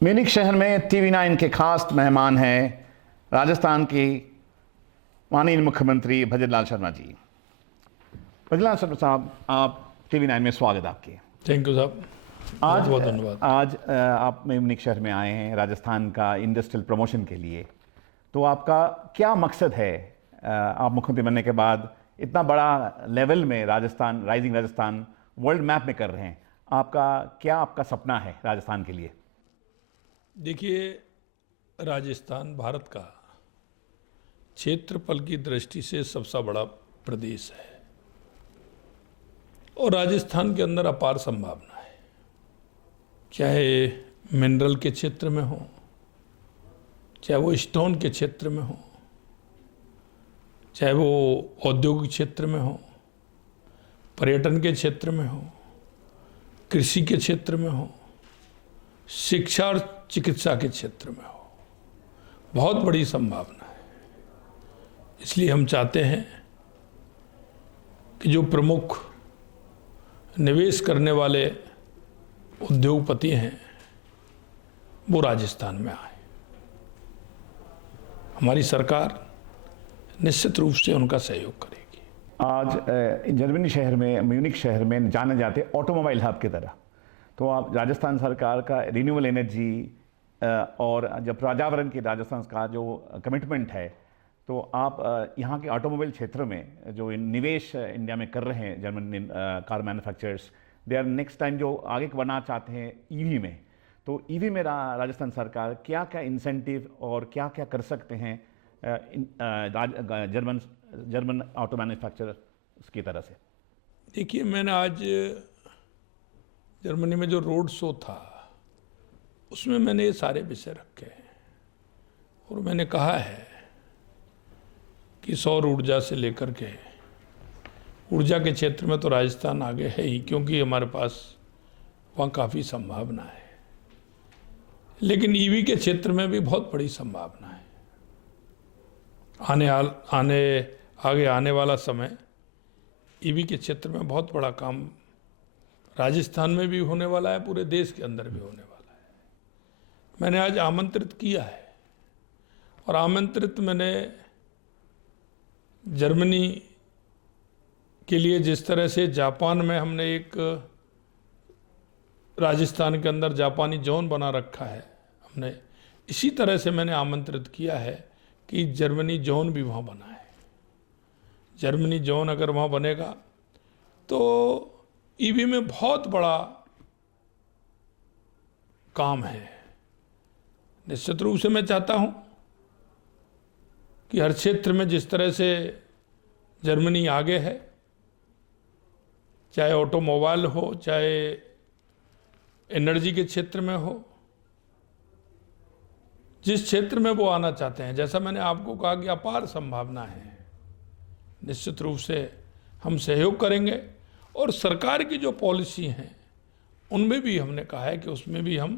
Munich शहर में TV9 के खास मेहमान हैं राजस्थान के माननीय मुख्यमंत्री भजनलाल शर्मा जी। भजनलाल शर्मा साहब, आप TV9 में स्वागत आपके। थैंक यू साहब, बहुत बहुत धन्यवाद। आज आप म्यूनिख शहर में आए हैं राजस्थान का इंडस्ट्रियल प्रमोशन के लिए, तो आपका क्या मकसद है? आप मुख्यमंत्री बनने के बाद इतना बड़ा लेवल में Rajasthan, rising Rajasthan world map में कर रहे हैं, आपका सपना है राजस्थान के लिए? देखिए, राजस्थान भारत का क्षेत्रफल की दृष्टि से सबसे बड़ा प्रदेश है और राजस्थान के अंदर अपार संभावना है, चाहे मिनरल के क्षेत्र में हो, चाहे वो स्टोन के क्षेत्र में हो, चाहे वो औद्योगिक क्षेत्र में हो, पर्यटन के क्षेत्र में हो, कृषि के क्षेत्र में हो, शिक्षा और चिकित्सा के क्षेत्र में हो, बहुत बड़ी संभावना है। इसलिए हम चाहते हैं कि जो प्रमुख निवेश करने वाले उद्योगपति हैं वो राजस्थान में आए। हमारी सरकार निश्चित रूप से उनका सहयोग करेगी। आज जर्मनी शहर में, म्यूनिख शहर में जाने जाते ऑटोमोबाइल हब की तरह, तो आप राजस्थान सरकार का रिन्यूएबल एनर्जी और जब पर्यावरण की राजस्थान का जो कमिटमेंट है, तो आप यहाँ के ऑटोमोबाइल क्षेत्र में जो निवेश इंडिया में कर रहे हैं German car manufacturers, they are next time जो आगे बढ़ना चाहते हैं ईवी में, तो ईवी में राजस्थान सरकार क्या क्या इंसेंटिव और क्या क्या कर सकते हैं जर्मन ऑटो मैन्युफैक्चरर्स की तरह से? देखिए, मैंने आज जर्मनी में जो रोड शो था उसमें मैंने ये सारे विषय रखे हैं और मैंने कहा है कि सौर ऊर्जा से लेकर के ऊर्जा के क्षेत्र में तो राजस्थान आगे है ही, क्योंकि हमारे पास वहाँ काफ़ी संभावना है, लेकिन ईवी के क्षेत्र में भी बहुत बड़ी संभावना है। आगे आने वाला समय ईवी के क्षेत्र में बहुत बड़ा काम राजस्थान में भी होने वाला है, पूरे देश के अंदर भी होने वाला है। मैंने आज आमंत्रित किया है और आमंत्रित मैंने जर्मनी के लिए, जिस तरह से जापान में हमने एक राजस्थान के अंदर जापानी जोन बना रखा है, हमने इसी तरह से मैंने आमंत्रित किया है कि जर्मनी जोन भी वहाँ बना है। जर्मनी जोन अगर वहाँ बनेगा तो ईवी में बहुत बड़ा काम है। निश्चित रूप से मैं चाहता हूँ कि हर क्षेत्र में जिस तरह से जर्मनी आगे है, चाहे ऑटोमोबाइल हो, चाहे एनर्जी के क्षेत्र में हो, जिस क्षेत्र में वो आना चाहते हैं, जैसा मैंने आपको कहा कि अपार संभावना है, निश्चित रूप से हम सहयोग करेंगे। और सरकार की जो पॉलिसी हैं उनमें भी हमने कहा है कि उसमें भी हम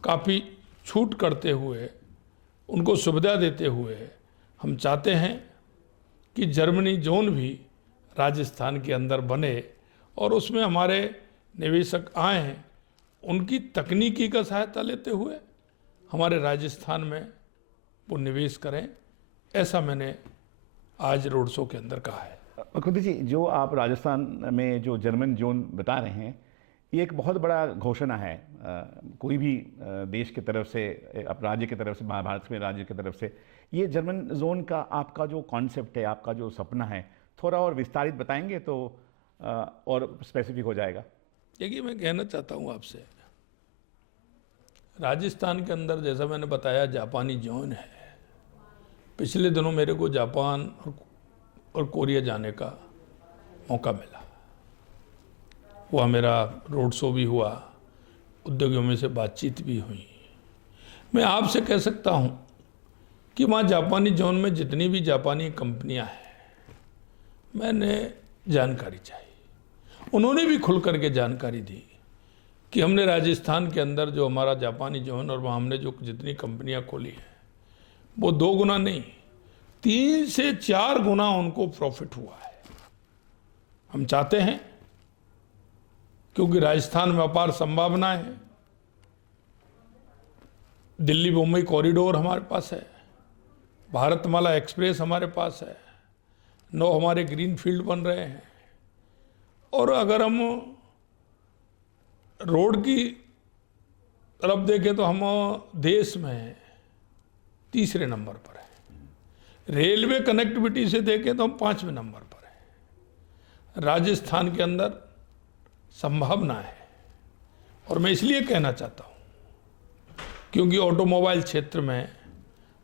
काफ़ी छूट करते हुए, उनको सुविधा देते हुए हम चाहते हैं कि जर्मनी जोन भी राजस्थान के अंदर बने और उसमें हमारे निवेशक आए हैं, उनकी तकनीकी का सहायता लेते हुए हमारे राजस्थान में वो निवेश करें। ऐसा मैंने आज रोड शो के अंदर कहा है। मुख्यमंत्री जी, जो आप राजस्थान में जो जर्मन जोन बता रहे हैं, ये एक बहुत बड़ा घोषणा है। कोई भी देश की तरफ से, राज्य की तरफ से, भारत में राज्य की तरफ से, ये जर्मन जोन का आपका जो कॉन्सेप्ट है, आपका जो सपना है, थोड़ा और विस्तारित बताएंगे तो और स्पेसिफिक हो जाएगा। देखिए, मैं कहना चाहता हूँ आपसे, राजस्थान के अंदर जैसा मैंने बताया जापानी जोन है। पिछले दिनों मेरे को जापान और कोरिया जाने का मौका मिला। वहाँ मेरा रोड शो भी हुआ, उद्योगियों में से बातचीत भी हुई। मैं आपसे कह सकता हूँ कि वहाँ जापानी जोन में जितनी भी जापानी कंपनियाँ हैं, मैंने जानकारी चाहिए। उन्होंने भी खुल करके जानकारी दी कि हमने राजस्थान के अंदर जो हमारा जापानी जोन और वहाँ हमने जो जितनी कंपनियाँ खोली हैं वो 2 गुना नहीं, 3 से 4 गुना उनको प्रॉफिट हुआ है। हम चाहते हैं, क्योंकि राजस्थान में अपार संभावनाएं हैं, दिल्ली मुंबई कॉरिडोर हमारे पास है, भारतमाला एक्सप्रेस हमारे पास है, 9 हमारे ग्रीन फील्ड बन रहे हैं। और अगर हम रोड की तरफ देखें तो हम देश में तीसरे नंबर पर है। रेलवे कनेक्टिविटी से देखें तो हम 5वें नंबर पर हैं। राजस्थान के अंदर संभावना है, और मैं इसलिए कहना चाहता हूँ क्योंकि ऑटोमोबाइल क्षेत्र में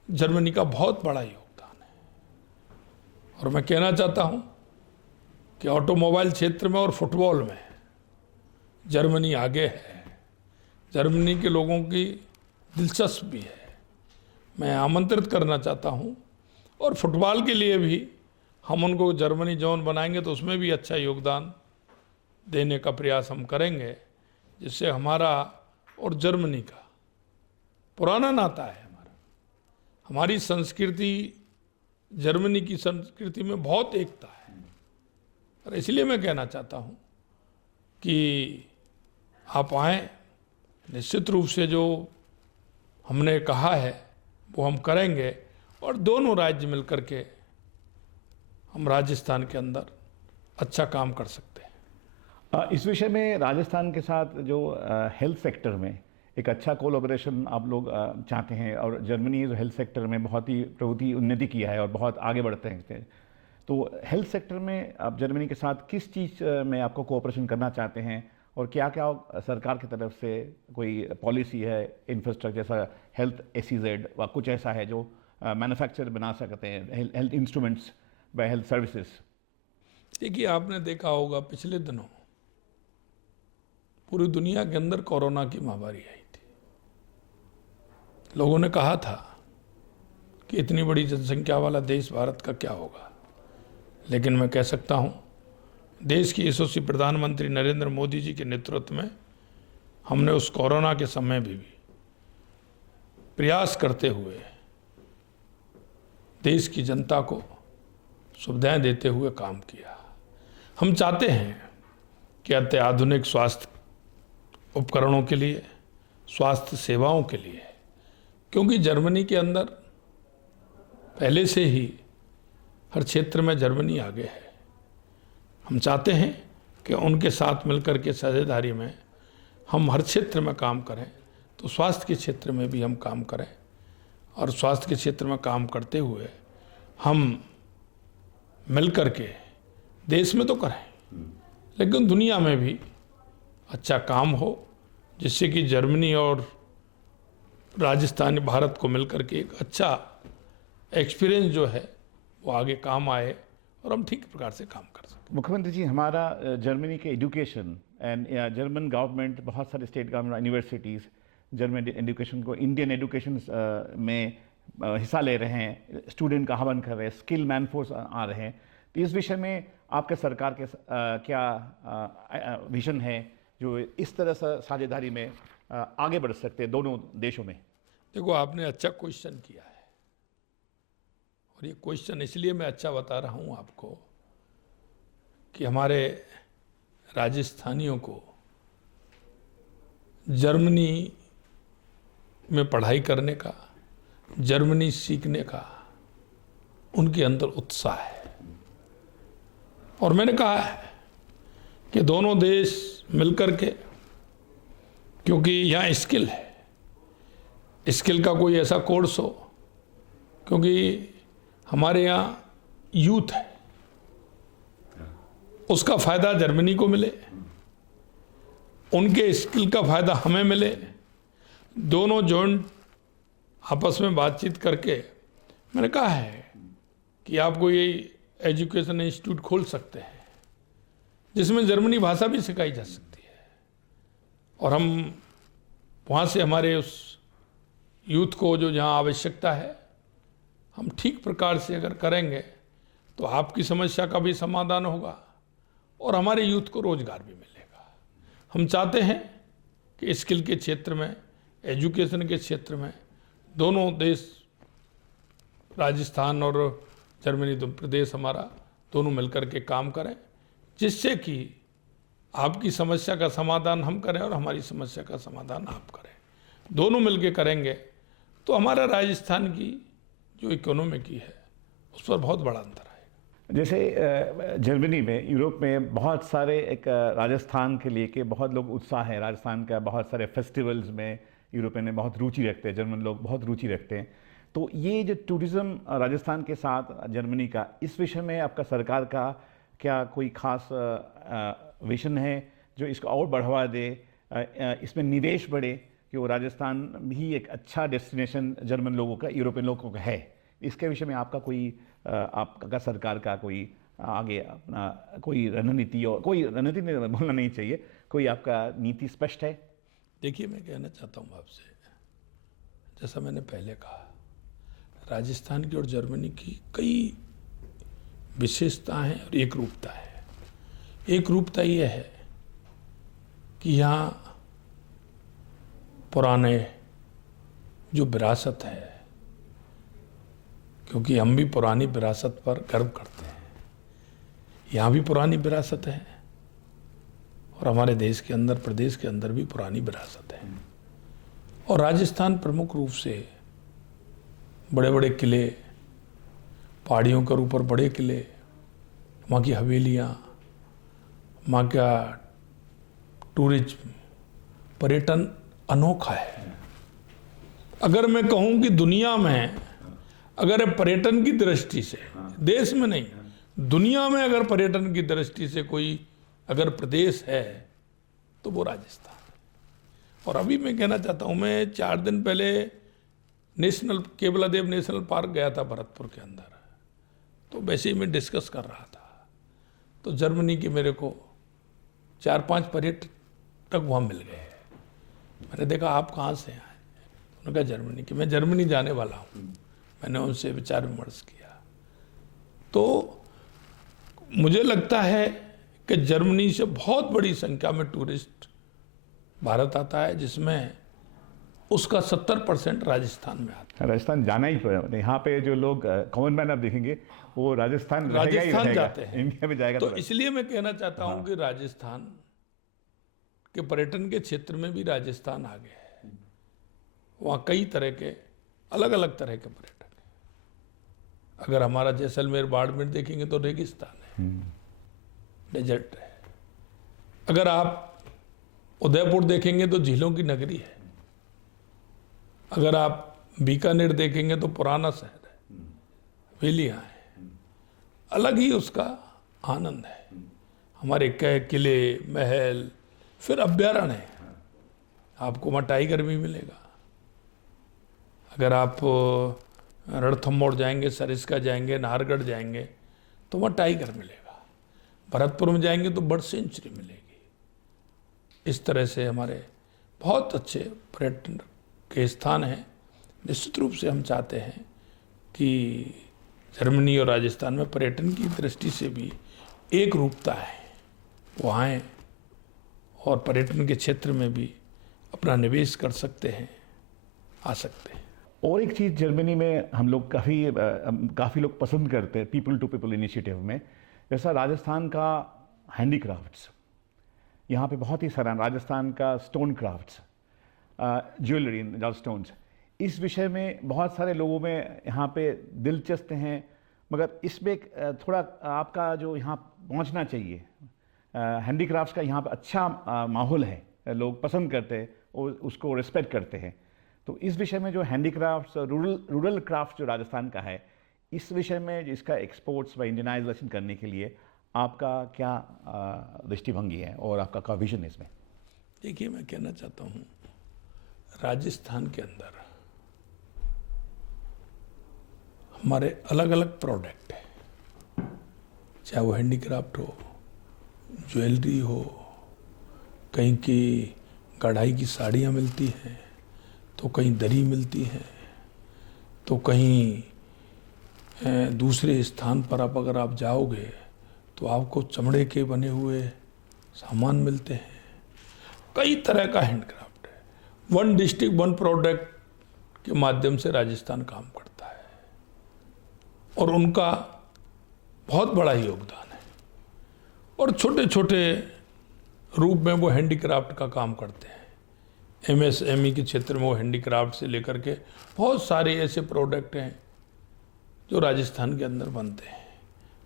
जर्मनी का बहुत बड़ा योगदान है। और मैं कहना चाहता हूँ कि ऑटोमोबाइल क्षेत्र में और फुटबॉल में जर्मनी आगे है। जर्मनी के लोगों की दिलचस्पी है। मैं आमंत्रित करना चाहता हूँ, और फुटबॉल के लिए भी हम उनको जर्मनी जोन बनाएंगे तो उसमें भी अच्छा योगदान देने का प्रयास हम करेंगे, जिससे हमारा और जर्मनी का पुराना नाता है। हमारी संस्कृति जर्मनी की संस्कृति में बहुत एकता है। और इसलिए मैं कहना चाहता हूँ कि आप आएँ, निश्चित रूप से जो हमने कहा है वो हम करेंगे, और दोनों राज्य मिलकर के हम राजस्थान के अंदर अच्छा काम कर सकते हैं। इस विषय में राजस्थान के साथ जो हेल्थ सेक्टर में एक अच्छा कोलैबोरेशन आप लोग चाहते हैं, और जर्मनी हेल्थ सेक्टर में बहुत ही प्रवृत्ति उन्नति किया है और बहुत आगे बढ़ते हैं। तो हेल्थ सेक्टर में आप जर्मनी के साथ किस चीज़ में आपको कोऑपरेशन करना चाहते हैं, और क्या क्या सरकार की तरफ से कोई पॉलिसी है, इंफ्रास्ट्रक्चर जैसा हेल्थ SEZ व कुछ ऐसा है जो मैन्युफैक्चर बना सकते हैं, हेल्थ इंस्ट्रूमेंट्स व हेल्थ सर्विसेज? देखिए, आपने देखा होगा पिछले दिनों पूरी दुनिया के अंदर कोरोना की महामारी आई थी। लोगों ने कहा था कि इतनी बड़ी जनसंख्या वाला देश भारत का क्या होगा, लेकिन मैं कह सकता हूँ देश की यशस्वी प्रधानमंत्री नरेंद्र मोदी जी के नेतृत्व में हमने उस कोरोना के समय भी प्रयास करते हुए देश की जनता को सुविधाएं देते हुए काम किया। हम चाहते हैं कि अत्याधुनिक स्वास्थ्य उपकरणों के लिए, स्वास्थ्य सेवाओं के लिए, क्योंकि जर्मनी के अंदर पहले से ही हर क्षेत्र में जर्मनी आगे है। हम चाहते हैं कि उनके साथ मिलकर के साझेदारी में हम हर क्षेत्र में काम करें, तो स्वास्थ्य के क्षेत्र में भी हम काम करें, और स्वास्थ्य के क्षेत्र में काम करते हुए हम मिलकर के देश में तो करें, लेकिन दुनिया में भी अच्छा काम हो, जिससे कि जर्मनी और राजस्थान भारत को मिलकर के एक अच्छा एक्सपीरियंस जो है वो आगे काम आए और हम ठीक प्रकार से काम कर सकें। मुख्यमंत्री जी, हमारा जर्मनी के एजुकेशन एंड जर्मन गवर्नमेंट, बहुत सारे state government universities German education को इंडियन एजुकेशन में हिस्सा ले रहे हैं, स्टूडेंट का आह्वान कर रहे हैं, स्किल मैन फोर्स आ रहे हैं। तो इस विषय में आपके सरकार के क्या विजन है जो इस तरह से साझेदारी में आगे बढ़ सकते हैं दोनों देशों में? देखो, आपने अच्छा क्वेश्चन किया है, और ये क्वेश्चन इसलिए मैं अच्छा बता रहा हूँ आपको कि हमारे राजस्थानियों को जर्मनी में पढ़ाई करने का, जर्मनी सीखने का उनके अंदर उत्साह है। और मैंने कहा है कि दोनों देश मिलकर के, क्योंकि यहाँ स्किल है, स्किल का कोई ऐसा कोर्स हो, क्योंकि हमारे यहाँ यूथ है, उसका फ़ायदा जर्मनी को मिले, उनके स्किल का फ़ायदा हमें मिले, दोनों जॉइंट आपस में बातचीत करके मैंने कहा है कि आप कोई एजुकेशन इंस्टीट्यूट खोल सकते हैं जिसमें जर्मनी भाषा भी सिखाई जा सकती है, और हम वहाँ से हमारे उस यूथ को जो जहाँ आवश्यकता है हम ठीक प्रकार से अगर करेंगे तो आपकी समस्या का भी समाधान होगा और हमारे यूथ को रोजगार भी मिलेगा। हम चाहते हैं कि स्किल के क्षेत्र में, एजुकेशन के क्षेत्र में दोनों देश, राजस्थान और जर्मनी दो प्रदेश हमारा, दोनों मिलकर के काम करें, जिससे कि आपकी समस्या का समाधान हम करें और हमारी समस्या का समाधान आप करें। दोनों मिलके करेंगे तो हमारा राजस्थान की जो इकोनॉमी की है उस पर बहुत बड़ा अंतर आएगा। जैसे जर्मनी में, यूरोप में बहुत सारे एक राजस्थान के लिए के बहुत लोग उत्साह है, राजस्थान का बहुत सारे फेस्टिवल्स में यूरोपियन में बहुत रुचि रखते हैं, जर्मन लोग बहुत रुचि रखते हैं। तो ये जो टूरिज़्म राजस्थान के साथ जर्मनी का, इस विषय में आपका सरकार का क्या कोई खास विजन है जो इसको और बढ़ावा दे, इसमें निवेश बढ़े, कि वो राजस्थान भी एक अच्छा डेस्टिनेशन जर्मन लोगों का, यूरोपियन लोगों का है? इसके विषय में आपका कोई, आपका सरकार का कोई आगे अपना कोई रणनीति, और कोई रणनीति बोलना नहीं चाहिए, कोई आपका नीति स्पष्ट है? देखिए, मैं कहना चाहता हूँ आपसे, जैसा मैंने पहले कहा, राजस्थान की और जर्मनी की कई विशेषताएं हैं और एक रूपता है। एक रूपता यह है कि यहाँ पुराने जो विरासत है, क्योंकि हम भी पुरानी विरासत पर गर्व करते हैं, यहाँ भी पुरानी विरासत है और हमारे देश के अंदर, प्रदेश के अंदर भी पुरानी विरासत है। और राजस्थान प्रमुख रूप से बड़े बड़े किले, पहाड़ियों के ऊपर बड़े किले, वहाँ की हवेलियाँ, वहाँ का टूरिज्म, पर्यटन अनोखा है। अगर मैं कहूँ कि दुनिया में अगर पर्यटन की दृष्टि से, देश में नहीं, दुनिया में अगर पर्यटन की दृष्टि से कोई अगर प्रदेश है तो वो राजस्थान है। और अभी मैं कहना चाहता हूँ, मैं 4 दिन पहले केवलादेव नेशनल पार्क गया था भरतपुर के अंदर, तो वैसे ही मैं डिस्कस कर रहा था, तो जर्मनी के मेरे को 4-5 पर्यटक वहाँ मिल गए। मैंने देखा, आप कहाँ से आए? उन्होंने कहा जर्मनी की। मैं जर्मनी जाने वाला हूँ। मैंने उनसे विचार विमर्श किया, तो मुझे लगता है कि जर्मनी से बहुत बड़ी संख्या में टूरिस्ट भारत आता है, जिसमें उसका 70% राजस्थान में आता है। राजस्थान जाना ही पड़ेगा। यहाँ पे जो लोग कॉमन मैन आप देखेंगे वो राजस्थान जाते हैं, इंडिया में जाएगा। तो इसलिए मैं कहना चाहता हूँ कि राजस्थान के पर्यटन के क्षेत्र में भी राजस्थान आगे है। वहाँ कई तरह के, अलग अलग तरह के पर्यटक हैं। अगर हमारा जैसलमेर, बाड़मेर देखेंगे तो रेगिस्तान है, डेजर्ट है। अगर आप उदयपुर देखेंगे तो झीलों की नगरी है। अगर आप बीकानेर देखेंगे तो पुराना शहर है, हवेलियाँ हैं, अलग ही उसका आनंद है। हमारे किले, महल, फिर अभ्यारण्य है, आपको वहाँ टाइगर भी मिलेगा। अगर आप रणथंभौर जाएंगे, सरिस्का जाएंगे, नाहरगढ़ जाएंगे तो वहाँ टाइगर मिलेगा। भरतपुर में जाएंगे तो बर्ड सेंचुरी मिलेगी। इस तरह से हमारे बहुत अच्छे पर्यटन के स्थान हैं। निश्चित रूप से हम चाहते हैं कि जर्मनी और राजस्थान में पर्यटन की दृष्टि से भी एक रूपता है, वो आएँ और पर्यटन के क्षेत्र में भी अपना निवेश कर सकते हैं, आ सकते हैं। और एक चीज़ जर्मनी में हम लोग काफ़ी लोग पसंद करते हैं, पीपल टू पीपल इनिशिएटिव में, जैसा राजस्थान का हैंडीक्राफ्ट्स, यहाँ पे बहुत ही सारा राजस्थान का स्टोन क्राफ्ट्स, ज्वेलरी, जॉल स्टोन्स, इस विषय में बहुत सारे लोगों में यहाँ पे दिलचस्प हैं, मगर इसमें थोड़ा आपका जो यहाँ पहुँचना चाहिए। हैंडीक्राफ्ट्स का यहाँ पे अच्छा माहौल है, लोग पसंद करते हैं और उसको रिस्पेक्ट करते हैं। तो इस विषय में जो हैंडीक्राफ्ट्स, रूरल क्राफ्ट जो राजस्थान का है, इस विषय में इसका एक्सपोर्ट्स व इंडियनाइजेशन करने के लिए आपका क्या दृष्टिभंगी है और आपका क्या विजन है इसमें? देखिए, मैं कहना चाहता हूँ, राजस्थान के अंदर हमारे अलग अलग प्रोडक्ट है, चाहे वो हैंडीक्राफ्ट हो, ज्वेलरी हो, कहीं की कढ़ाई की साड़ियाँ मिलती हैं, तो कहीं दरी मिलती है, तो कहीं दूसरे स्थान पर अगर आप जाओगे तो आपको चमड़े के बने हुए सामान मिलते हैं। कई तरह का हैंडक्राफ्ट है। 1 डिस्ट्रिक्ट 1 प्रोडक्ट के माध्यम से राजस्थान काम करता है और उनका बहुत बड़ा योगदान है। और छोटे छोटे रूप में वो हैंडीक्राफ्ट का काम करते हैं। एमएसएमई के क्षेत्र में वो हैंडीक्राफ्ट से लेकर के बहुत सारे ऐसे प्रोडक्ट हैं जो राजस्थान के अंदर बनते हैं।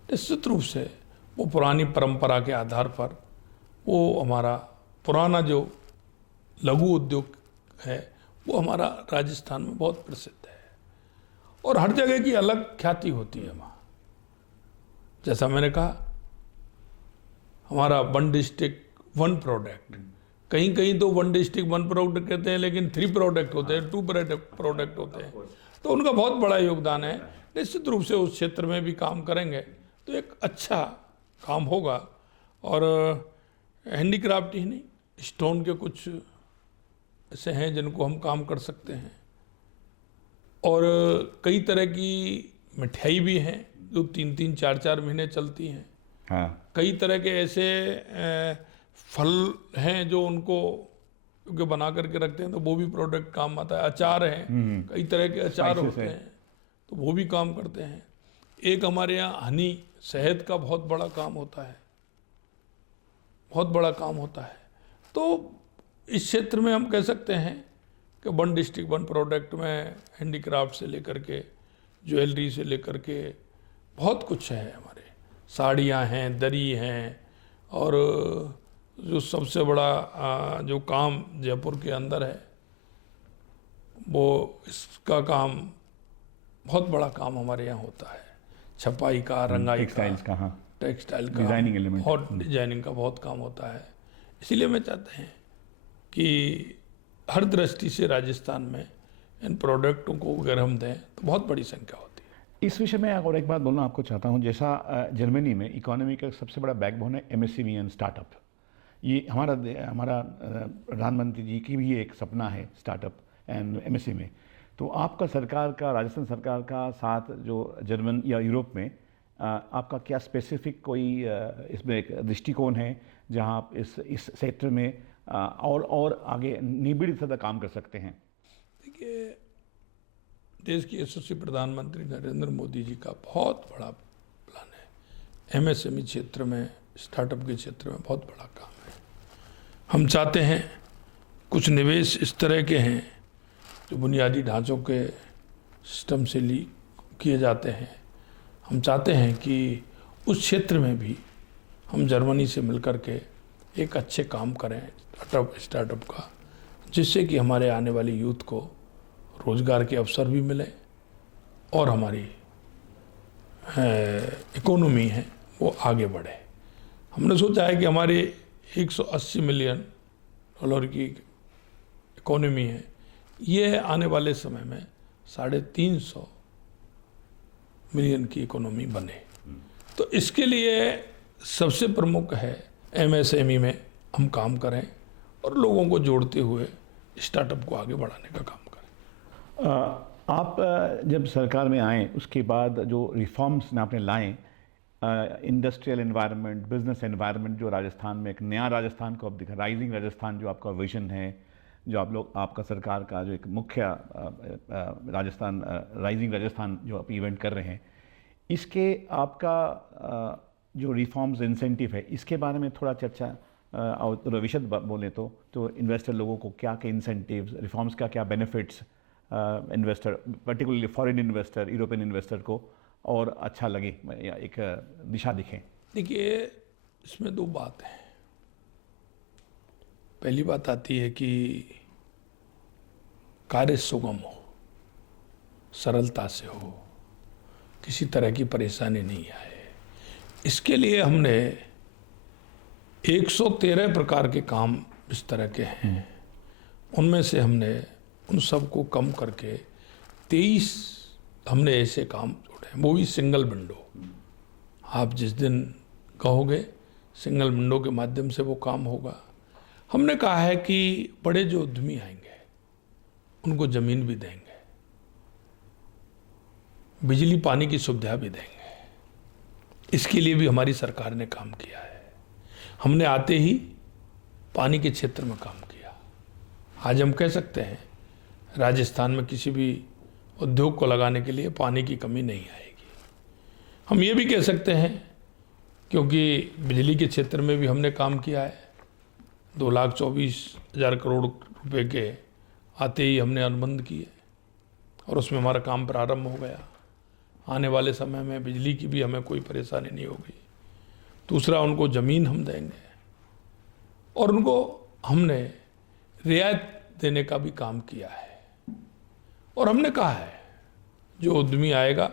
निश्चित रूप से वो पुरानी परंपरा के आधार पर वो हमारा पुराना जो लघु उद्योग है वो हमारा राजस्थान में बहुत प्रसिद्ध है और हर जगह की अलग ख्याति होती है वहाँ। जैसा मैंने कहा, हमारा वन डिस्ट्रिक्ट वन प्रोडक्ट, कहीं कहीं तो वन डिस्ट्रिक्ट वन प्रोडक्ट कहते हैं लेकिन 3 प्रोडक्ट होते हैं, 2 प्रोडक्ट होते हैं, तो उनका बहुत बड़ा योगदान है। निश्चित रूप से उस क्षेत्र में भी काम करेंगे तो एक अच्छा काम होगा। और हैंडीक्राफ्ट ही नहीं, स्टोन के कुछ ऐसे हैं जिनको हम काम कर सकते हैं और कई तरह की मिठाई भी हैं जो 3-3, 4-4 महीने चलती हैं। हाँ, कई तरह के ऐसे फल हैं जो उनको क्योंकि बना करके रखते हैं तो वो भी प्रोडक्ट काम आता है। अचार हैं, कई तरह के अचार Spices होते है। हैं तो वो भी काम करते हैं। एक हमारे यहाँ हनी, शहद का बहुत बड़ा काम होता है, बहुत बड़ा काम होता है। तो इस क्षेत्र में हम कह सकते हैं कि वन डिस्ट्रिक्ट वन प्रोडक्ट में हैंडीक्राफ्ट से लेकर के ज्वेलरी से लेकर के बहुत कुछ है। हमारे साड़ियाँ हैं, दरी हैं और जो सबसे बड़ा जो काम जयपुर के अंदर है वो इसका काम, बहुत बड़ा काम हमारे यहाँ होता है, छपाई का, रंगाई टेक्सटाइल्स का, हाँ, टेक्सटाइल का, डिजाइनिंग एलिमेंट और डिजाइनिंग का बहुत काम होता है। इसलिए मैं चाहते हैं कि हर दृष्टि से राजस्थान में इन प्रोडक्टों को अगर हम दें तो बहुत बड़ी संख्या होती है। इस विषय में और एक बात बोलना आपको चाहता हूँ। जैसा जर्मनी में इकोनॉमी का सबसे बड़ा बैकबोन है एमएसएमई एंड स्टार्टअप। ये हमारा प्रधानमंत्री जी की भी एक सपना है स्टार्टअप एंड एमएसएमई में। तो आपका सरकार का, राजस्थान सरकार का साथ जो जर्मन या यूरोप में आपका क्या स्पेसिफिक कोई इसमें एक दृष्टिकोण है जहां आप इस सेक्टर में और आगे निबिड़ सदा काम कर सकते हैं? देखिए, देश के यशस्वी प्रधानमंत्री नरेंद्र मोदी जी का बहुत बड़ा प्लान है। एमएसएमई क्षेत्र में, स्टार्टअप के क्षेत्र में बहुत बड़ा काम है। हम चाहते हैं कुछ निवेश इस तरह के हैं जो बुनियादी ढांचों के सिस्टम से किए जाते हैं। हम चाहते हैं कि उस क्षेत्र में भी हम जर्मनी से मिलकर के एक अच्छे काम करें स्टार्टअप का, जिससे कि हमारे आने वाली यूथ को रोजगार के अवसर भी मिले और हमारी इकोनॉमी है वो आगे बढ़े। हमने सोचा है कि हमारे 180 मिलियन डॉलर की इकोनॉमी है, ये आने वाले समय में 350 मिलियन की इकोनॉमी बने। तो इसके लिए सबसे प्रमुख है एमएसएमई में हम काम करें और लोगों को जोड़ते हुए स्टार्टअप को आगे बढ़ाने का काम करें। आप जब सरकार में आए उसके बाद जो रिफॉर्म्स ने आपने लाए, इंडस्ट्रियल एनवायरनमेंट, बिजनेस एनवायरनमेंट, जो राजस्थान में एक नया राजस्थान को आप दिखा, राइजिंग राजस्थान जो आपका विजन है, जो आपका सरकार का जो एक मुख्य राजस्थान राइजिंग राजस्थान जो आप इवेंट कर रहे हैं, इसके आपका जो रिफॉर्म्स इंसेंटिव है इसके बारे में थोड़ा चर्चा और विशद बोले तो इन्वेस्टर लोगों को क्या क्या इंसेंटिव्स, रिफॉर्म्स का क्या benefits investor, particularly foreign investor, European investor को और अच्छा लगे या एक दिशा दिखे? देखिए, इसमें 2 बात हैं। पहली बात आती है कि कार्य सुगम हो, सरलता से हो, किसी तरह की परेशानी नहीं आए। इसके लिए हमने 113 प्रकार के काम इस तरह के हैं, उनमें से हमने उन सब को कम करके 23 हमने ऐसे काम जोड़े, वो भी सिंगल विंडो। आप जिस दिन कहोगे सिंगल विंडो के माध्यम से वो काम होगा। हमने कहा है कि बड़े जो उद्यमी आएंगे उनको जमीन भी देंगे, बिजली पानी की सुविधा भी देंगे। इसके लिए भी हमारी सरकार ने काम किया है। हमने आते ही पानी के क्षेत्र में काम किया। आज हम कह सकते हैं राजस्थान में किसी भी उद्योग को लगाने के लिए पानी की कमी नहीं आएगी। हम ये भी कह सकते हैं, क्योंकि बिजली के क्षेत्र में भी हमने काम किया है, 2,24,000 1000 करोड़ रुपए के आते ही हमने अनुबंध किए और उसमें हमारा काम प्रारंभ हो गया। आने वाले समय में बिजली की भी हमें कोई परेशानी नहीं होगी। दूसरा, उनको ज़मीन हम देंगे और उनको हमने रियायत देने का भी काम किया है। और हमने कहा है जो उद्यमी आएगा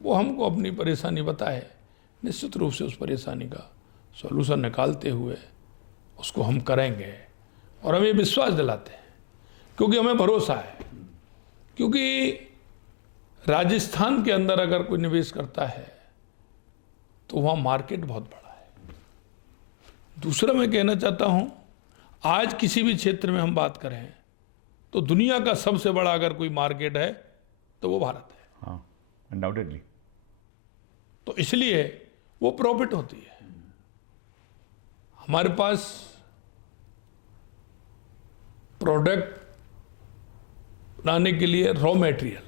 वो हमको अपनी परेशानी बताए, निश्चित रूप से उस परेशानी का सॉल्यूशन निकालते हुए उसको हम करेंगे। और हम ये विश्वास दिलाते हैं क्योंकि हमें भरोसा है, क्योंकि राजस्थान के अंदर अगर कोई निवेश करता है तो वहाँ मार्केट बहुत बड़ा है। दूसरा मैं कहना चाहता हूँ, आज किसी भी क्षेत्र में हम बात करें तो दुनिया का सबसे बड़ा अगर कोई मार्केट है तो वो भारत है। हाँ, अनडाउटेडली। तो इसलिए वो प्रॉफिट होती है। हमारे पास प्रोडक्ट बनाने के लिए रॉ मटेरियल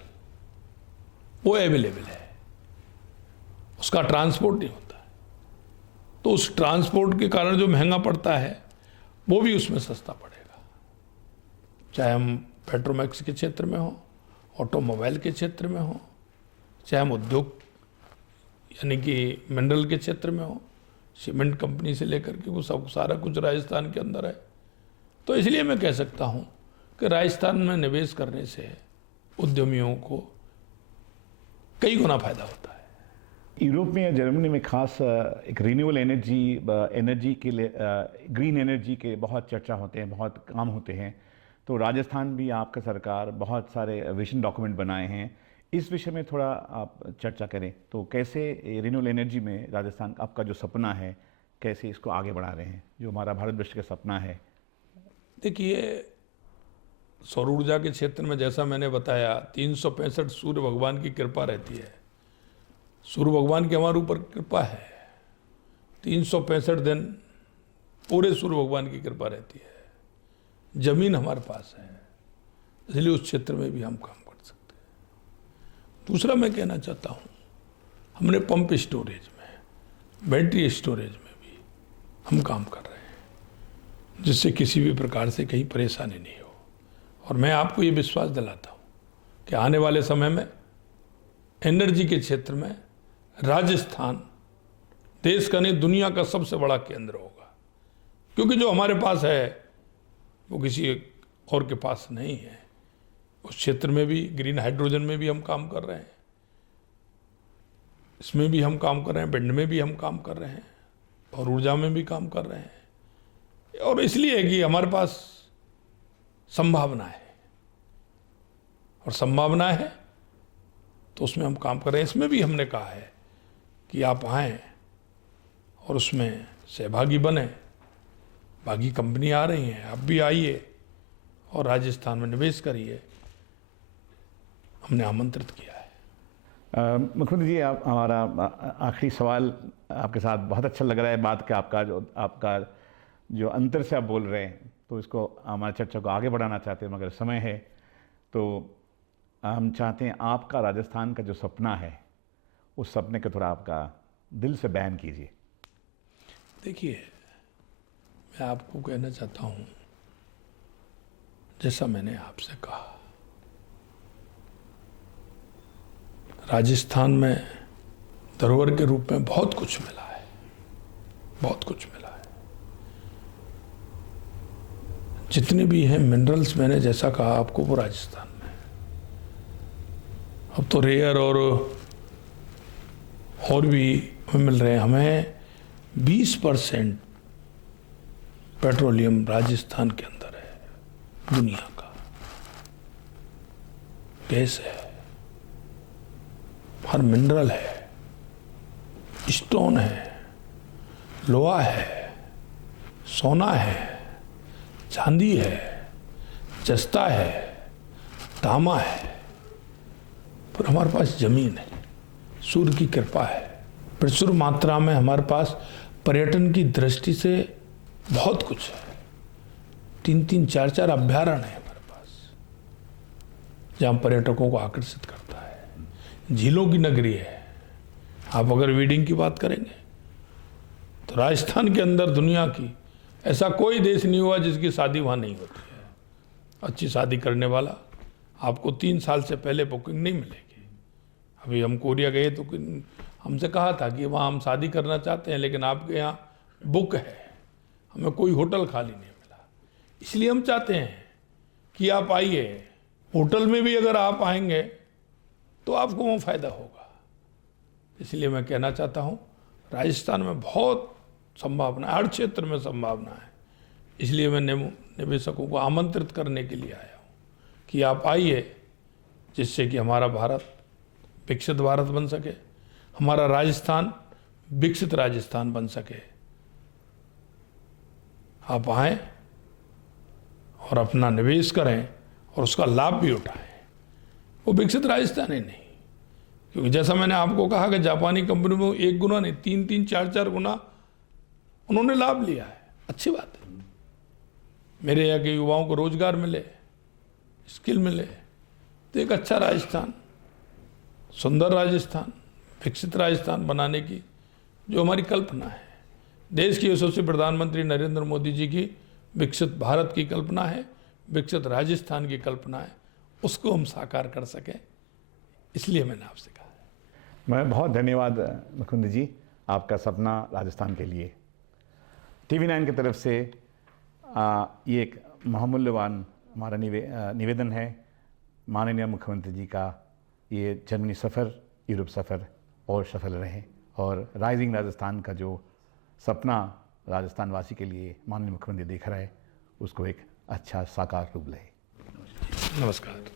वो अवेलेबल है, उसका ट्रांसपोर्ट नहीं होता है, तो उस ट्रांसपोर्ट के कारण जो महंगा पड़ता है वो भी उसमें सस्ता पड़ेगा। चाहे हम पेट्रोमैक्स के क्षेत्र में हो, ऑटोमोबाइल के क्षेत्र में हो, चाहे हम उद्योग यानी कि मिनरल के क्षेत्र में हो, सीमेंट कंपनी से लेकर के वो सब सारा कुछ राजस्थान के अंदर है। तो इसलिए मैं कह सकता हूँ कि राजस्थान में निवेश करने से उद्यमियों को कई गुना फायदा होता है। यूरोप में या जर्मनी में खास एक रिन्यूएबल एनर्जी के लिए, ग्रीन एनर्जी के बहुत चर्चा होते हैं, बहुत काम होते हैं। तो राजस्थान भी आपका सरकार बहुत सारे विजन डॉक्यूमेंट बनाए हैं, इस विषय में थोड़ा आप चर्चा करें। तो कैसे रिन्यूएबल एनर्जी में राजस्थान आपका जो सपना है, कैसे इसको आगे बढ़ा रहे हैं, जो हमारा भारत वर्ष का सपना है? देखिए, सौर ऊर्जा के क्षेत्र में जैसा मैंने बताया 365 सूर्य भगवान की कृपा रहती है। सूर्य भगवान की हमारे ऊपर कृपा है, 365 दिन पूरे सूर्य भगवान की कृपा रहती है। जमीन हमारे पास है, इसलिए उस क्षेत्र में भी हम काम कर सकते हैं। दूसरा मैं कहना चाहता हूँ, हमने पंप स्टोरेज में, बैटरी स्टोरेज में भी हम काम कर रहे हैं, जिससे किसी भी प्रकार से कहीं परेशानी नहीं हो। और मैं आपको ये विश्वास दिलाता हूँ कि आने वाले समय में एनर्जी के क्षेत्र में राजस्थान देश का नहीं दुनिया का सबसे बड़ा केंद्र होगा, क्योंकि जो हमारे पास है वो किसी और के पास नहीं है। उस क्षेत्र में भी ग्रीन हाइड्रोजन में भी हम काम कर रहे हैं, इसमें भी हम काम कर रहे हैं, विंड में भी हम काम कर रहे हैं और ऊर्जा में भी काम कर रहे हैं। और इसलिए कि हमारे पास संभावना है, और संभावना है तो उसमें हम काम कर रहे हैं। इसमें भी हमने कहा है कि आप आएँ और उसमें सहभागी बने। बाकी कंपनी आ रही हैं, आप भी आइए और राजस्थान में निवेश करिए, हमने आमंत्रित किया है। मुख्यमंत्री जी, आप हमारा आखिरी सवाल आपके साथ बहुत अच्छा लग रहा है बात का, आपका जो अंतर से आप बोल रहे हैं, तो इसको हमारी चर्चा को आगे बढ़ाना चाहते हैं, मगर समय है तो हम चाहते हैं आपका राजस्थान का जो सपना है उस सपने को थोड़ा आपका दिल से बयान कीजिए। देखिए, मैं आपको कहना चाहता हूँ, जैसा मैंने आपसे कहा, राजस्थान में धरोहर के रूप में बहुत कुछ मिला है, बहुत कुछ मिला है। जितने भी हैं मिनरल्स, मैंने जैसा कहा आपको, वो राजस्थान में। अब तो रेयर और भी मिल रहे हैं। हमें 20% पेट्रोलियम राजस्थान के अंदर है, दुनिया का गैस है, हर मिनरल है, स्टोन है, लोहा है, सोना है, चांदी है, जस्ता है, तांबा है। पर हमारे पास जमीन है, सूर्य की कृपा है, प्रचुर मात्रा में हमारे पास पर्यटन की दृष्टि से बहुत कुछ है। 3-3, 4-4 अभ्यारण्य है हमारे पास, जहाँ पर्यटकों को आकर्षित करता है। झीलों की नगरी है। आप अगर वीडिंग की बात करेंगे तो राजस्थान के अंदर दुनिया की ऐसा कोई देश नहीं हुआ जिसकी शादी वहाँ नहीं होती है। अच्छी शादी करने वाला आपको 3 साल से पहले बुकिंग नहीं मिलेगी। अभी हम कोरिया गए तो हमसे कहा था कि वहाँ हम शादी करना चाहते हैं, लेकिन आपके यहाँ बुक है, हमें कोई होटल खाली नहीं मिला। इसलिए हम चाहते हैं कि आप आइए, होटल में भी अगर आप आएंगे तो आपको वहाँ फ़ायदा होगा। इसलिए मैं कहना चाहता हूँ, राजस्थान में बहुत संभावना है, हर क्षेत्र में संभावना है। इसलिए मैं निवेशकों को आमंत्रित करने के लिए आया हूँ कि आप आइए, जिससे कि हमारा भारत विकसित भारत बन सके, हमारा राजस्थान विकसित राजस्थान बन सके। आप आएँ और अपना निवेश करें और उसका लाभ भी उठाएं। वो विकसित राजस्थान ही नहीं, क्योंकि जैसा मैंने आपको कहा कि जापानी कंपनी में 1 गुना नहीं, 3-3, 4-4 गुना उन्होंने लाभ लिया है। अच्छी बात है, मेरे यहाँ के युवाओं को रोजगार मिले, स्किल मिले, तो एक अच्छा राजस्थान, सुंदर राजस्थान, विकसित राजस्थान बनाने की जो हमारी कल्पना है, देश की यशस्वी प्रधानमंत्री नरेंद्र मोदी जी की विकसित भारत की कल्पना है, विकसित राजस्थान की कल्पना है, उसको हम साकार कर सकें, इसलिए मैंने आपसे कहा। मैं बहुत धन्यवाद मुकुंद जी, आपका सपना राजस्थान के लिए। TV9 की तरफ से ये एक बहुमूल्यवान हमारा निवेदन है। माननीय मुख्यमंत्री जी का ये जर्मनी सफ़र, यूरोप सफ़र और सफल रहे, और राइजिंग राजस्थान का जो सपना राजस्थान वासी के लिए माननीय मुख्यमंत्री देख रहा है, उसको एक अच्छा साकार रूप ले। नमस्कार।